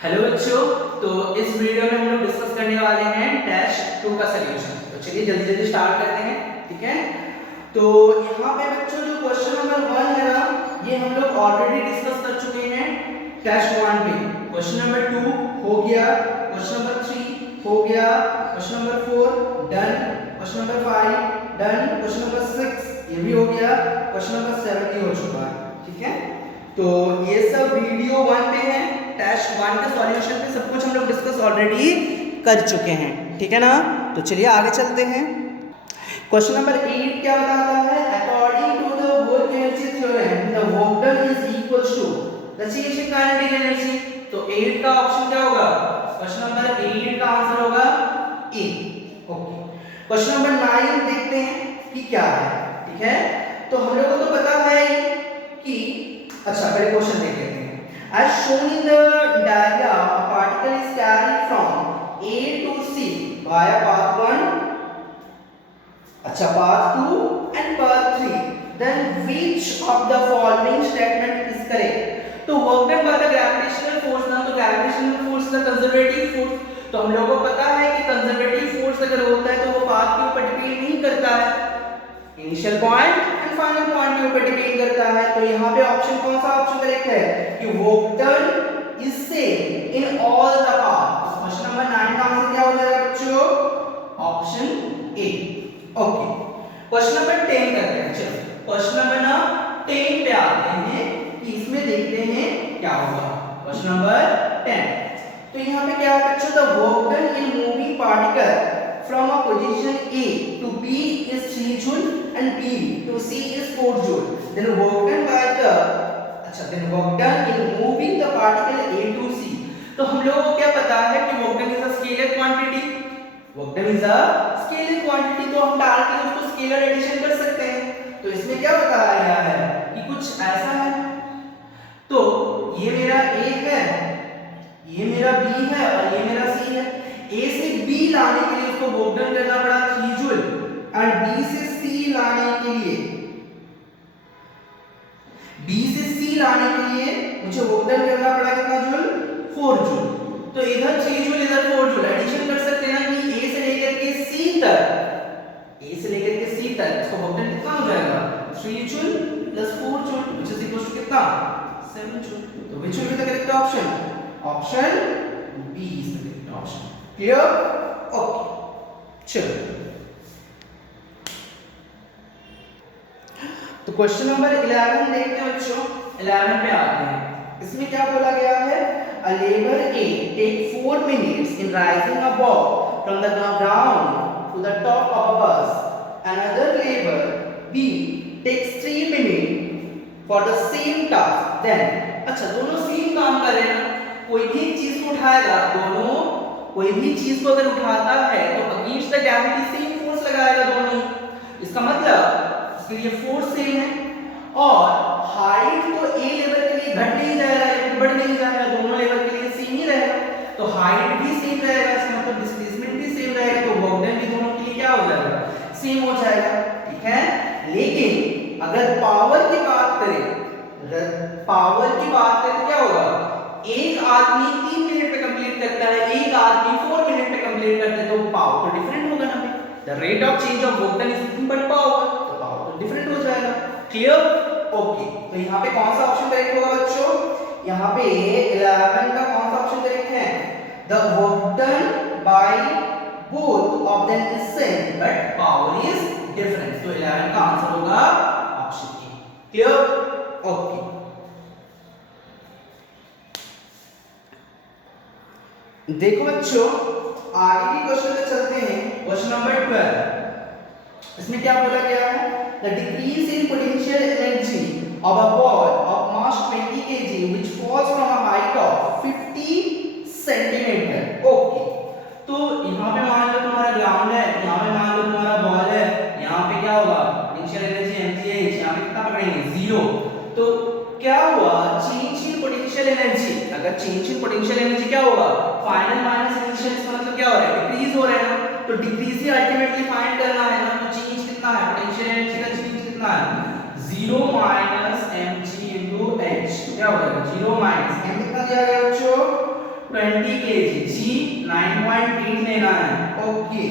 Hello बच्चों, तो इस वीडियो में हम लोग डिस्कस करने वाले हैं टेस्ट 2 का सलूशन। तो चलिए जल्दी जल्दी स्टार्ट करते हैं, ठीक है। तो यहाँ पे बच्चों जो क्वेश्चन नंबर 1 है ना, ये हम लोग ऑलरेडी डिस्कस कर चुके हैं टेस्ट 1 पे। क्वेश्चन नंबर 2 हो गया, क्वेश्चन नंबर 3 हो गया, question number 4 done, question number 5 done, question number 6 ये भी हो गया, क्वेश्चन नंबर 7 भी हो चुका है, ठीक है। तो ये सब वीडियो 1 पे है, टेस्ट 1 के सॉल्यूशन पे सब कुछ हम लोग डिस्कस ऑलरेडी कर चुके हैं, ठीक है ना। तो चलिए आगे चलते हैं। क्वेश्चन नंबर 8 क्या बताता है, according to the work energy theorem the work done is equals to the change in kinetic energy. तो 8 का ऑप्शन क्या होगा, क्वेश्चन नंबर 8 का आंसर होगा ए। ओके, क्वेश्चन नंबर 9 देखते हैं कि क्या है, ठीक है। तो हम लोगों को पता है कि अच्छा पहले क्वेश्चन देख लेते हैं। As shown in the diagram, a particle is carried from A to C via path 1, अच्छा path 2 and path 3. Then which of the following statement is correct? तो work done by the gravitational force ना, तो gravitational force का conservative force, तो हम लोगों को पता है कि conservative force अगर होता है तो वो path के ऊपर डिपेंड नहीं करता है, initial point and final point के ऊपर डिपेंड करता है। तो यहाँ पे ऑप्शन कौन सा ऑप्शन करेक्ट है कि work done is same in all the path. Question number 9 का आंसर क्या हो जाएगा बच्चों, option A. Okay, question number 10 करते हैं। चलो क्वेश्चन नंबर 10 पे आते हैं कि इसमें देखते हैं क्या होगा। क्वेश्चन नंबर 10, तो यहाँ पे क्या है बच्चों, the work done in moving particle from a position A to B is 3 joule and B to C is 4 joule. Then work done by the then work done in moving the particle A to C. तो हम लोगों को क्या पता है कि work done is a scalar quantity. Work done is a scalar quantity, तो हम डाल के उसको स्केलर एडिशन कर सकते हैं। तो इसमें क्या बताया गया है कि कुछ ऐसा है, तो ये मेरा A है, ये मेरा B है और ये मेरा C है। A से B लाने के लिए उसको वर्क डन करना पड़ा 3 जूल और B से C लाने के लिए मुझे वर्क डन करना पड़ा कितना जूल, 4 जूल। तो इधर 3 जूल इधर 4 जूल एडिशन कर सकते हैं ना कि A से लेकर के C तक इसको वर्क डन कितना हो जाएगा, 3 joule plus 4 joule which is equal to कितना, 7 जूल। तो which will be the correct option, option B is the correct option. Clear? Okay, चलो तो क्वेश्चन नंबर 11 देखते हैं बच्चों। 11 पे आते हैं, इसमें क्या बोला गया है, a labor A take 4 minutes in rising a ball from the ground to the top of a bus. Another labor B takes 3 minutes for the same task. Then अच्छा दोनों सेम काम कर रहे हैं ना, कोई भी चीज को उठाएगा, दोनों कोई भी चीज को अगर उठाता है तो against the gravity same force लगाएगा दोनों। इसका मतलब इसके लिए फोर्स सेम है और हाइट तो ए लेवल के लिए घट नहीं जाएगा लेकिन बढ़ नहीं जाएगा, दोनों लेवल के लिए सेम ही रहेगा। तो हाइट भी सेम रहेगा, इसका मतलब डिस्प्लेसमेंट भी सेम रहेगा, तो वर्क डन भी दोनों के लिए क्या हो जाएगा, सेम हो जाएगा, ठीक है। लेकिन अगर पावर की बात करें क्या होगा, एक आदमी 3 मिनट पे कंप्लीट करता है, एक आदमी 4 मिनट पे कंप्लीट करता है, तो पावर तो डिफरेंट होगा ना। The rate of change of work done is nothing but power, तो पावर तो डिफरेंट हो जाएगा। क्लियर? ओके, तो यहाँ पे कौन सा ऑप्शन करेक्ट होगा बच्चों, यहाँ पे 11 का कौन सा ऑप्शन करेक्ट है, the work done by both of them is same but power is different. तो 11 का आंसर होगा ऑप्शन ए। क्लियर? ओके, देखो बच्चों आगे की क्वेश्चन पे चलते हैं। क्वेश्चन नंबर 12, इसमें क्या बोला गया है, the decrease in potential energy of a ball of mass 20 kg which falls from a height of 50 centimetre. Okay, तो यहां पे मान लो तुम्हारा ग्राउंड है, यहां पे मान लो तुम्हारा बॉल है, यहां पे क्या होगा पोटेंशियल एनर्जी mgh, यहां पे कितना पकड़ेंगे 0। तो क्या हुआ, चेंज इन पोटेंशियल एनर्जी, अगर चेंज इन पोटेंशियल एनर्जी क्या होगा, फाइनल माइनस इनिशियल, इसका मतलब क्या हो रहा है, डिक्रीज हो रहा है ना। तो डिक्रीज ही अल्टीमेटली फाइंड करना है ना, तो चेंज कितना है, पोटेंशियल एनर्जी का चेंज कितना है, 0 माइनस mg into h, क्या हो जाएगा 0 माइनस m कितना दिया गया बच्चों, 20 kg, जी 9.8 लेना है, ओके।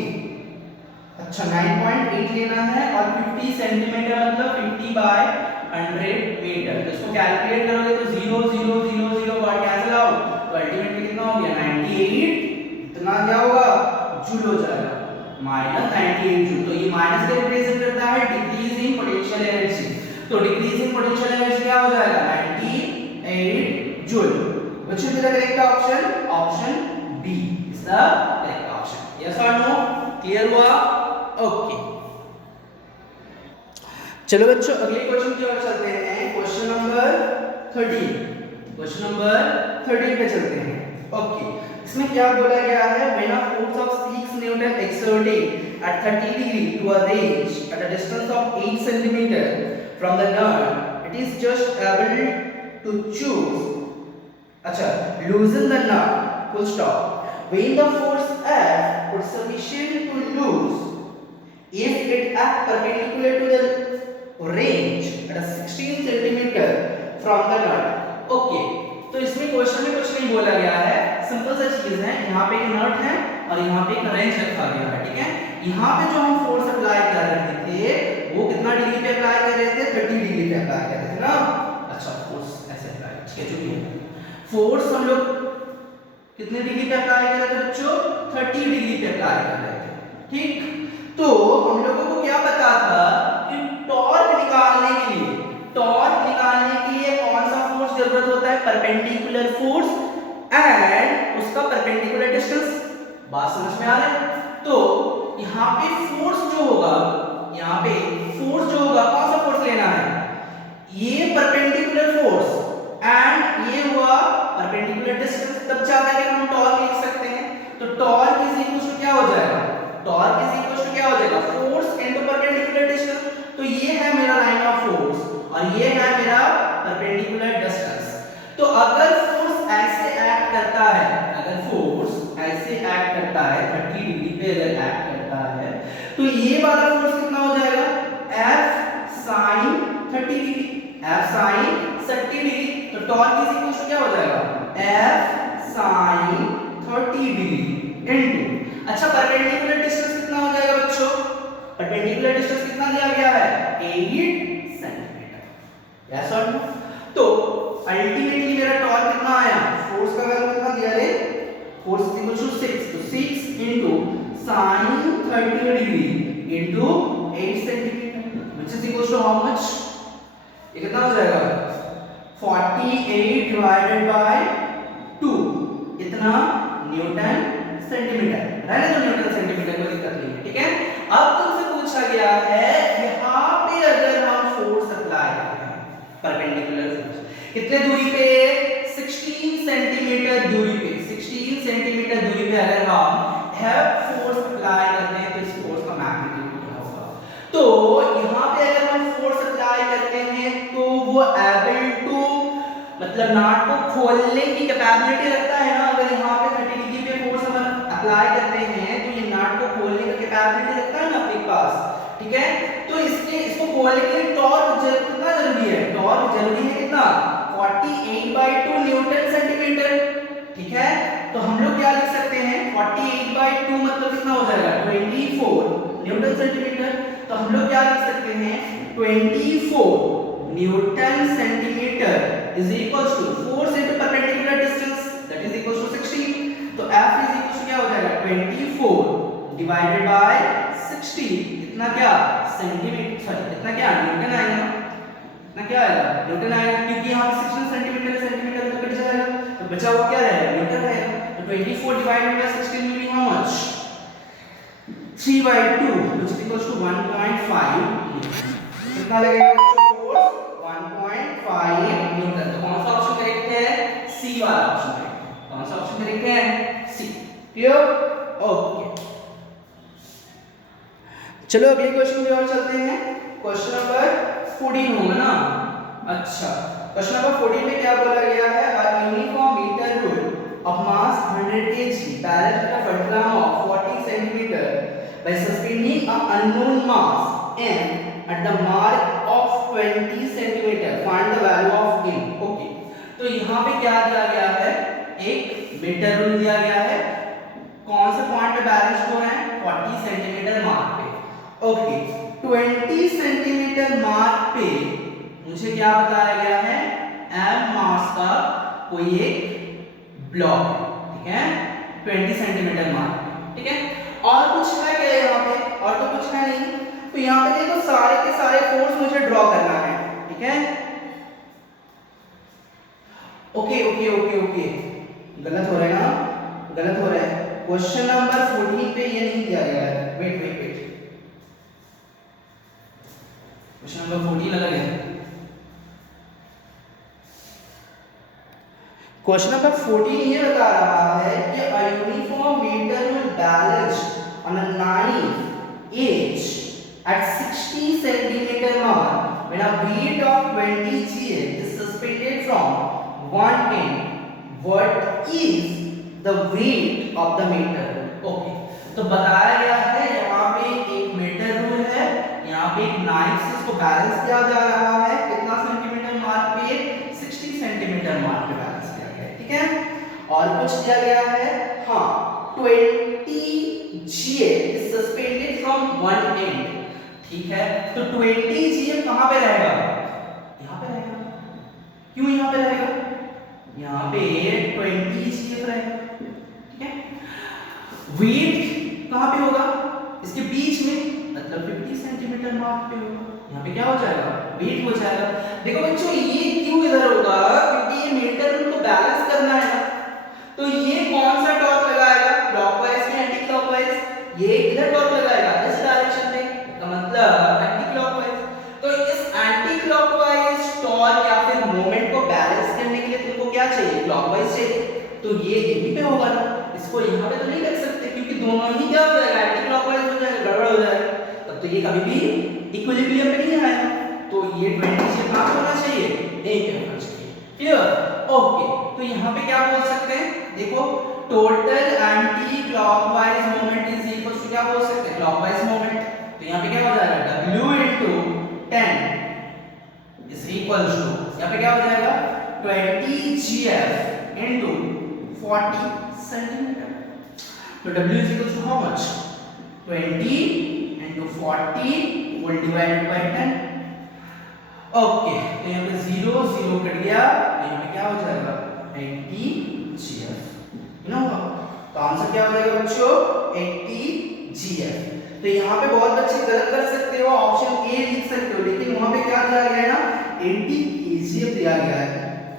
अच्छा 9.8 लेना है और 50 सेंटीमीटर मतलब 50 बाय 100 मीटर। तो इसको कैलकुलेट करोगे तो 0 0 0 0 वर्ड कैंसिल आउट, तो अल्टीमेटली कितना हो गया 98, इतना क्या होगा जूल हो जाएगा, माइनस 98 जूल। तो ये माइनस का रिप्रेजेंट करता है डिक्रीजिंग पोटेंशियल एनर्जी, तो डिक्रीजिंग पोटेंशियल एनर्जी क्या हो जाएगा 98 joule. Which is the correct option, option B is the correct option. Yes और नो, क्लियर हुआ, ओके। चलो बच्चों अगले क्वेश्चन की ओर चलते हैं, क्वेश्चन नंबर 13, क्वेश्चन नंबर 13 पे चलते हैं, ओके। इसमें क्या बोला गया है, when a force of 6 Newton exerted at 30 degree to a range at a distance of 8 centimeter from the nut, it is just able to choose, अच्छा, loosen the nut, full stop. When the force F was sufficient to loose, if it act perpendicular to the range at a 16 centimeter from the nut, okay. तो इसमें question में कुछ नहीं बोला गया है, simple सा चीज है, यहाँ पे एक नट है और यहाँ पे एक रेंज रखा गया है, ठीक है। यहाँ पे जो हम फोर्स अप्लाई कर रहे थे वो कितना डिग्री पे अप्लाई कर रहे थे, 30 डिग्री पे अप्लाई कर रहे थे ना। अच्छा फोर्स ऐसे अप्लाई, ठीक है, जो भी है फोर्स हम लोग कितने डिग्री पे अप्लाई कर रहे थे बच्चों, 30 डिग्री पे अप्लाई कर रहे थे, ठीक। तो हम लोगों को क्या पता था कि टॉर्क निकालने के लिए कौन सा फोर्स जरूरत होता है, परपेंडिकुलर फोर्स एंड उसका परपेंडिकुलर डिस्टेंस। बात समझ में आ रहा है। तो यहाँ पे फोर्स जो होगा कौन सा फोर्स लेना है, ये परपेंडिकुलर फोर्स एंड ये हुआ परपेंडिकुलर डिस्टेंस, तब जाकर के हम टॉर्क लिख सकते हैं। तो टॉर्क इज इक्वल टू क्या हो जाएगा, फोर्स इनटू परपेंडिकुलर डिस्टेंस। तो ये है मेरा लाइन ऑफ फोर्स और ये है मेरा परपेंडिकुलर डिस्टेंस। तो अगर फोर्स ऐसे एक्ट करता है, 30 डिग्री पे अगर एक्ट करता है, तो ये वाला फोर्स कितना हो जाएगा, F sin 30 डिग्री, तो टॉर्क इज इक्वल टू क्या हो जाएगा, F sin 30 डिग्री इनटू, अच्छा परपेंडिकुलर डिस्टेंस कितना हो जाएगा बच्चों, परपेंडिकुलर डिस्टेंस कितना दिया गया है, 8 सेंटीमीटर। यस और नो। तो अल्टीमेटली मेरा टॉर्क कितना आया, फोर्स का वैल्यू कितना दिया रे, फोर्स इज इक्वल टू 6, तो 6 into sin 30 degree into 8 centimetre, which is equal to how much, ये कितना हो जाएगा 48 डिवाइडेड बाय 2, इतना न्यूटन सेंटीमीटर, रहने दो न्यूटन सेंटीमीटर, कोई दिक्कत नहीं है, ठीक है। अब तुमसे पूछा गया है यहाँ पे अगर हम फोर्स अप्लाई करते हैं, परपेंडिकुलर फोर्स कितने दूरी पे, 16 सेंटीमीटर दूरी पे, 16 सेंटीमीटर दूरी पे अगर हम F फोर्स अप्लाई करते हैं तो इस फोर्स का मैग्नीट्यूड क्या होगा। तो यहाँ पे अगर हम फोर्स अप्लाई करते हैं तो वो एबल टू, मतलब नाट को खोलने की कैपेबिलिटी रखता है ना। अगर यहाँ पे 30 डिग्री पे फोर्स हम अप्लाई करते हैं तो ये नाट को खोलने की कैपेबिलिटी रखता है ना अपने पास, ठीक है। तो इसको खोलने के लिए टॉर्क कितना जरूरी है, टॉर्क जरूरी है कितना, 48/2 न्यूटन सेंटीमीटर, ठीक है। तो हम लोग क्या लिख सकते हैं, 48/2 मतलब कितना हो जाएगा 24 न्यूटन सेंटीमीटर। तो हम लोग क्या लिख सकते हैं, 24 newton centimetre is equals to force into perpendicular distance that is equals to 16। तो F इज इक्वल्स टू क्या हो जाएगा 24 डिवाइडेड बाय 60, इतना क्या सेंटीमीटर, सॉरी इतना क्या न्यूटन आएगा ना, इतना क्या आएगा न्यूटन आएगा, क्योंकि यहाँ 16 सेंटीमीटर तो कट जाएगा, तो बचा हुआ क्या रहेगा न्यूटन रहेगा। तो 24 divided by 16 will be how much, 3/2 which is equals to 1.5 Newton. कितना लगेगा बच्चों फोर्स, 1.5 न्यूटन। तो कौन सा ऑप्शन करेक्ट है, सी वाला ऑप्शन करेक्ट है। कौन सा ऑप्शन करेक्ट है, सी। Clear, okay. चलो अगले क्वेश्चन की ओर चलते हैं, क्वेश्चन नंबर 14 होगा ना। अच्छा क्वेश्चन नंबर 14 में क्या बोला गया है, a uniform metre rule of mass 100 kg balanced at a fulcrum of 40 cm by suspending an unknown mass m at the mark of 20 cm, find the value of m। okay, तो यहाँ पे क्या दिया गया है, एक मीटर रूल दिया गया है, कौन से पॉइंट पे बैलेंस हो रहे हैं, 40 सेंटीमीटर मार्क पे। ओके, 20 सेंटीमीटर मार्क पे मुझे क्या बताया गया है, m मास का कोई एक ब्लॉक, ठीक है, 20 सेंटीमीटर मार्क, ठीक है। और कुछ है क्या यहाँ पे, और तो कुछ है नहीं। तो यहाँ पे देखो सारे के सारे फोर्स मुझे ड्रॉ करना है, ठीक है। ओके ओके ओके ओके, गलत हो रहा है ना, गलत हो रहा है। क्वेश्चन नंबर 14 पे ये नहीं दिया गया है, wait wait wait, question number 14 अलग है। क्वेश्चन नंबर 14 ये बता रहा है कि a uniform meter will balance on a knife edge at 60 centimeter mark when a weight of 20 gm is suspended from one end. What is the weight of the meter? Okay, तो बताया गया है यहाँ पे एक मीटर रूल है, यहाँ पे एक नाइफ से इसको बैलेंस किया जा रहा है, कितना सेंटीमीटर मार्क पे, 60 सेंटीमीटर मार्क पे बैलेंस किया गया है, ठीक है। और कुछ दिया गया है, हाँ, 20 gm is suspended from one end, ठीक है। तो 20 gm कहाँ पे रहेगा, यहाँ पे रहेगा। क्यों यहाँ पे रहेगा, यहाँ पे 20 gm रहेगा, ठीक है। वेट कहाँ पे होगा, इसके बीच में, मतलब 50 सेंटीमीटर मार्क पे होगा, यहाँ पे क्या हो जाएगा, वेट हो जाएगा। देखो बच्चों ये क्यों इधर होगा, क्योंकि ये मीटर को बैलेंस करना है ना, तो ये कौन सा टॉर्क लगाएगा, क्लॉकवाइज या एंटी क्लॉकवाइज, ये इधर टॉर्क लगाएगा इस डायरेक्शन में, का मतलब एंटी क्लॉकवाइज। तो इस एंटी क्लॉकवाइज टॉर्क या फिर मोमेंट को बैलेंस करने के लिए तुमको क्या चाहिए, क्लॉकवाइज चाहिए, तो ये यहीं पे होगा ना, इसको यहाँ पे तो नहीं कर सकते क्योंकि दोनों ही क्या हो जाएगा, एंटी क्लॉकवाइज हो जाएगा, गड़बड़ हो जाएगा, तब तो ये कभी भी इक्विलिब्रियम में नहीं आएगा। तो ये 20 से कहाँ होना चाहिए, यहीं पे होना चाहिए, क्लियर। ओके, तो यहाँ पे क्या बोल सकते हैं, देखो total anticlockwise moment is equal to क्या बोल सकते हैं, क्लॉकवाइज मोमेंट। तो यहाँ पे क्या हो जाएगा, W into 10 is equal to, यहाँ पे क्या हो जाएगा, 20 GF into 40 सेंटीमीटर। तो W is equal to how much, 20 into 40 whole divided by 10। Okay, तो यहाँ पे 0 0 कट गया, तो यहाँ पे क्या हो जाएगा, 80 GF, ना होगा। तो आंसर क्या हो जाएगा बच्चों, 80 GF। तो यहाँ पे बहुत बच्चे गलत कर सकते हो, ऑप्शन ए लिख सकते हो, लेकिन वहां पे क्या दिया गया है ना, 80 kgf दिया गया है।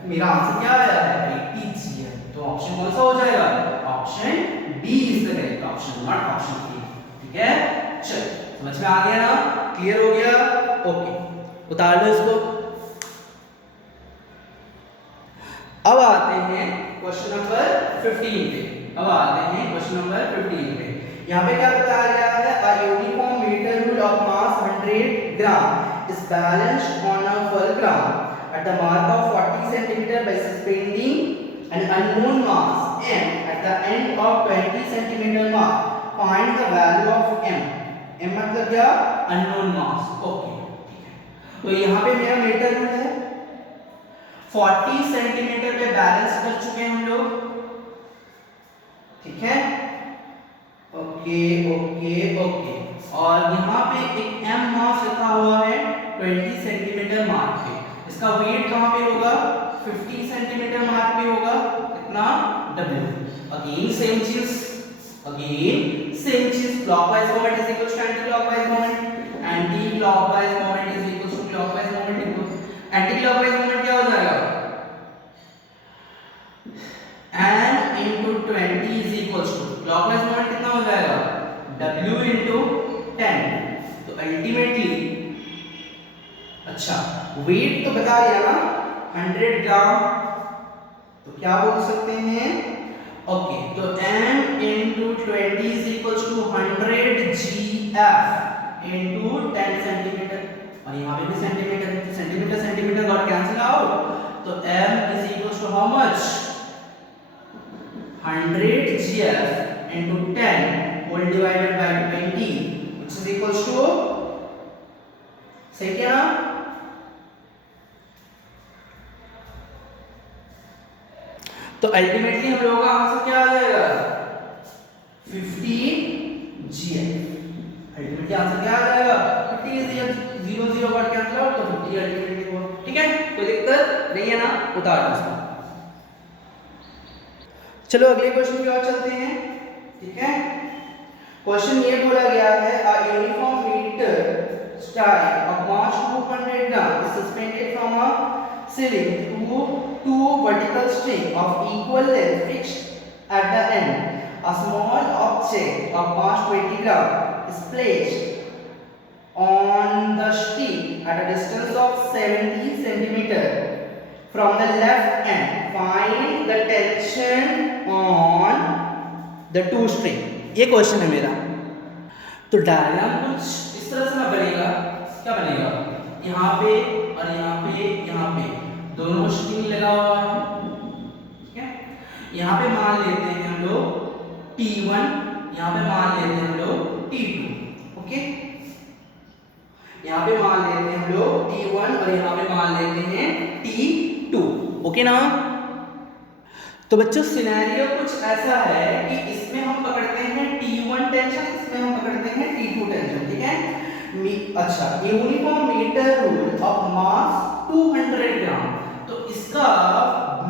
मेरा आंसर क्या आया है, 80 GF। तो ऑप्शन कौन सा हो जाएगा, option D is the correct option, not option A, ठीक है। चल समझ में आ गया ना, क्लियर हो गया, ओके, उतार लो इसको। अब आते हैं क्वेश्चन नंबर 15 पे, अब आते हैं क्वेश्चन नंबर 15 पे। यहाँ पे क्या बताया गया है, a uniform meter rule of mass 100 gram is balanced on a fulcrum at the mark of 40 centimeter by suspending an unknown mass m at the end of 20 centimeter mark. Find the value of m. m मतलब क्या, unknown mass, okay, ठीक है। तो यहाँ पे मेरा metre rule है, 40 centimetre पे बैलेंस कर चुके हैं हम लोग, ठीक है, ओके ओके ओके। और यहाँ पे एक m मास रखा हुआ है 20 सेंटीमीटर मार्क पे, इसका वेट कहाँ पे होगा, 50 सेंटीमीटर मार्क पे होगा, कितना, w। अगेन सेम चीज, clockwise moment is equal to anticlockwise moment, anticlockwise moment is equal to clockwise moment equal, anticlockwise moment क्या हो जाएगा, n into 20 is equals to clockwise moment कितना हो जाएगा, w into 10। तो ultimately, अच्छा wait तो बता दिया ना, 100 ग्राम, तो क्या बोल सकते हैं, ओके, तो m into 20 is equals to 100 GF into 10 centimetre, और यहाँ पे भी सेंटीमीटर है, तो centimetre centimetre got cancel out, तो m is equals to how much, 100 GF into 10 whole divided by 20 which is equals to, सही क्या ना। तो तो अल्टीमेटली हम लोगों का आंसर क्या आ जाएगा 50 GF। अल्टीमेटली आंसर क्या आ जाएगा 50 GF। 0 0 काट के आंसर तो 50 अल्टीमेटली होगा। ठीक है, कोई दिक्कत नहीं है ना, उतार दो इसको। चलो अगले क्वेश्चन की ओर चलते हैं। ठीक है, क्वेश्चन ये बोला गया है a uniform metre style of mass 200 grams is suspended from a ceiling to two vertical strings of equal length fixed at the end. A small object of mass 20 grams is placed on the stick at a distance of 70 centimeter from the left end. Find the tension on the two string. ये question है मेरा। तो diagram कुछ इस तरह से ना बनेगा। क्या बनेगा, यहाँ पे और यहाँ पे दोनों स्ट्रिंग लगा हुआ है। ठीक है, यहाँ पे मान लेते हैं हम लोग T1, यहाँ पे मान लेते हैं हम लोग T2। ओके, यहाँ पे मान लेते हैं हम लोग T1 और यहाँ पे मान लेते हैं T2। ओके ना। तो बच्चों सिनेरियो कुछ ऐसा है कि इसमें हम पकड़ते हैं T1 टेंशन, इसमें हम पकड़ते हैं T2 टेंशन। ठीक है, अच्छा uniform metre rule of mass 200 gram. तो इसका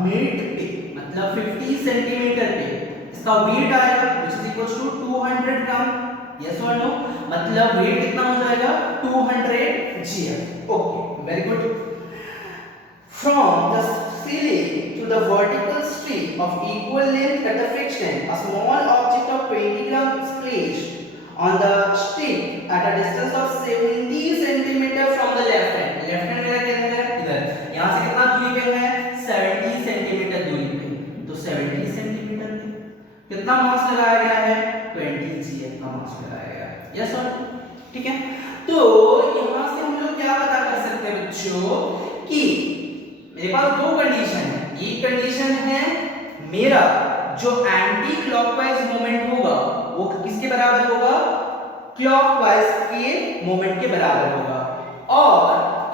मिड पे मतलब 50 सेंटीमीटर पे इसका वेट आएगा which is equal to 200 gram. Yes और नो, मतलब वेट कितना हो जाएगा 200 GF। Okay, very good. From the ceiling to the vertical streak of equal length at the fixed end, a small object of 20 grams is placed on the stick at a distance of 70 centimeter from the left end. Left end मेरा किधर है, इधर। यहाँ से कितना दूरी पे है 70 सेंटीमीटर दूरी पे। तो 70 सेंटीमीटर पे कितना मास लगाया गया है 20 GF का मास लगाया गया है। यस और ठीक है। तो यहाँ से हम लोग क्या पता कर सकते हैं बच्चों कि मेरे पास दो कंडीशन है। एक कंडीशन है मेरा जो एंटी क्लॉकवाइज मोमेंट होगा वो किसके बराबर होगा, क्लॉकवाइज के मोमेंट के बराबर होगा। और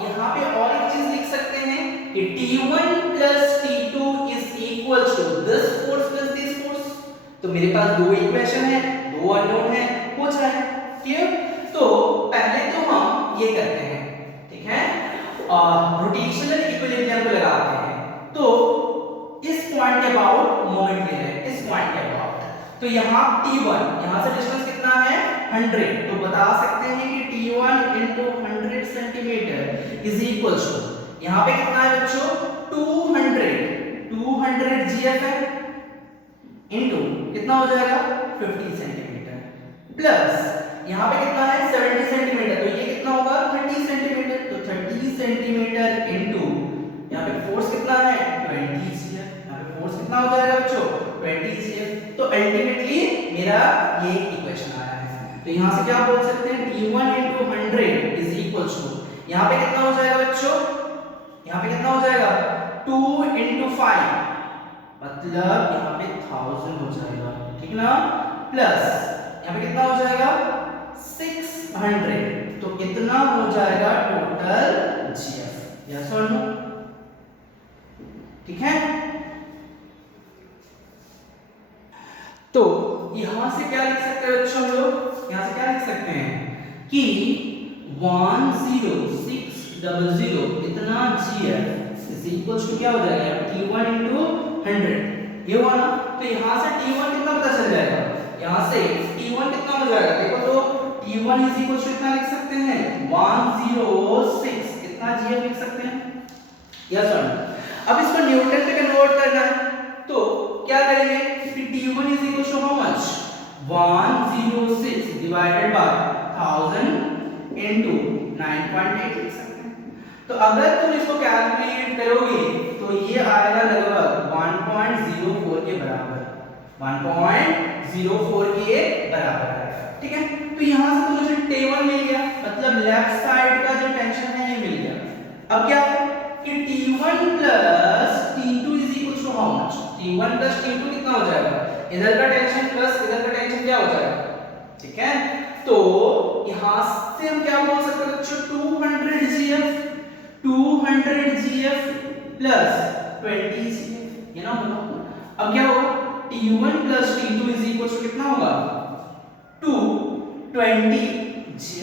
यहाँ पे और एक चीज लिख सकते हैं कि T1 plus T2 is equals to this force plus this force। तो मेरे पास दो इक्वेशन है, दो अननोन है, हो जाए। क्लियर। तो पहले तो हम ये करते हैं, ठीक है, रोटेशनल इक्विलिब्रियम को लगाते हैं। तो इस पॉइंट के अबाउट मोमेंट ले रहे हैं, इस पॉइंट के अबाउट। तो यहाँ T1, यहाँ से डिस्टेंस कितना है 100। तो बता सकते हैं कि T1 into 100 centimetre is equal to यहाँ पे कितना है बच्चों 200 GF है इनटू कितना हो जाएगा 50 सेंटीमीटर प्लस यहाँ पे कितना है 70 सेंटीमीटर। तो ये कितना होगा 30 सेंटीमीटर। तो 30 सेंटीमीटर इनटू यहाँ पे फोर्स कितना है 20 GF। यहाँ पे फोर्स कितना हो जाएगा बच्चों 20 GF। तो अल्टीमेटली मेरा ये इक्वेशन आया है। तो यहाँ से क्या बोल सकते हैं T1 into 100 is equals to यहाँ पे कितना हो जाएगा बच्चों, यहाँ पे कितना हो जाएगा 2 into 5 मतलब यहाँ पे 1000 हो जाएगा, ठीक ना, प्लस यहाँ पे कितना हो जाएगा 600। तो कितना हो जाएगा टोटल GF। यस और नो, ठीक है। तो यहां से क्या लिख सकते हैं बच्चों हम लोग, यहां से क्या लिख सकते हैं कि 10600 इतना GF इज इक्वल्स टू क्या हो जाएगा T1 into 100। ये हुआ ना। तो यहां से T1 कितना पता चल जाएगा, यहां से T1 कितना हो जाएगा देखो। तो T1 इज इक्वल्स टू कितना लिख सकते हैं 106 कितना GF लिख सकते हैं। Yes sir. अब इसको न्यूटन में कन्वर्ट करना है तो क्या करेंगे कि T1 is equal to how much 106 divided by 1000 into 9.8 लिख सकते हैं। तो अगर तुम इसको कैलकुलेट करोगे तो ये आएगा लगभग 1.04 के बराबर, 1.04 के बराबर आएगा, ठीक है। तो यहां से तो मुझे टेबल मिल गया, मतलब लेफ्ट साइड का जो टेंशन है ये मिल गया। अब क्या है कि T1 plus T2 is equal to how much, T1 plus T2 कितना हो जाएगा, इधर का टेंशन प्लस इधर का टेंशन क्या हो जाएगा, ठीक है। तो यहां से हम क्या बोल सकते हैं बच्चों 200 GF प्लस 20 GF, ये ना होगा अब क्या होगा, T1 plus T2 is equal to कितना होगा 220।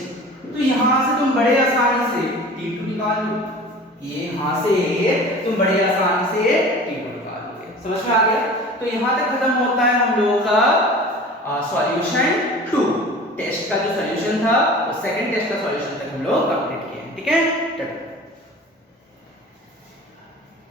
तो यहां से तुम बड़े आसानी से T2 निकाल लो, ये यहां से तुम बड़े आसानी से T2 निकाल लोगे। समझ में आ गया? तो यहां तक खत्म होता है हम लोगों का सॉल्यूशन 2। टेस्ट का जो सॉल्यूशन था वो सेकंड टेस्ट का सॉल्यूशन तक हम लोग कंप्लीट किए हैं। ठीक है।